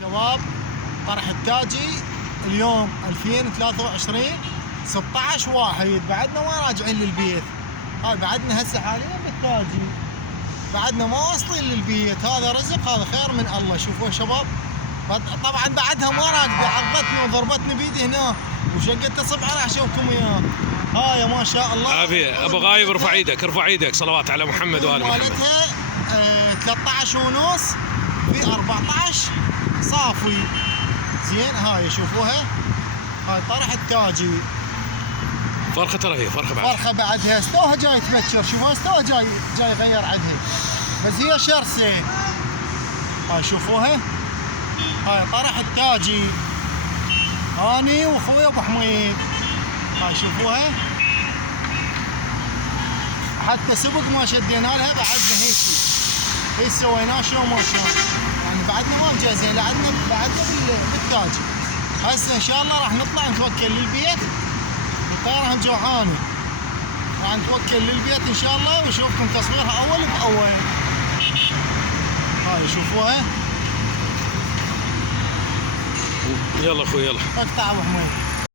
شباب، طرح التاجي اليوم 2023 16/1. بعدنا ما راجعين للبيت. هاي بعدنا هسه حاليا بالتاجي، بعدنا ما واصلين للبيت. هذا رزق، هذا خير من الله. شوفوا يا شباب، طبعا بعدها ما راكده، عضتني وضربتني بيدي هنا وشقت اصبع راح اشوفكم اياه. هاي ما شاء الله. عافية ابو غايب، ارفع ايدك ارفع ايدك، صلوات على محمد وال محمد. مالتها 13 ونص في 14 صافي. زين، هاي شوفوها، هاي طرح التاجي. فرخة ترى هي فرخة بعد. فرخة بعدها استوها جاي تبكر. شوفوها استوها جاي يغير عدها، بس هي شرسة. هاي شوفوها، هاي طرح التاجي اني واخوي ابو حميد. هاي شوفوها، حتى سبق ما شدينا لها بعدنا هيك سويناه شلون ما شلون. يعني بعدنا ما مجهزين، بعدنا بالتاجي. هسه ان شاء الله راح نطلع نتوكل للبيت. الطيارة جوعانة، راح نتوكل للبيت ان شاء الله ونشوفكم تصويرها اول باول. هاي شوفوها. يلا اخوي يلا. اقطع ابو حميد.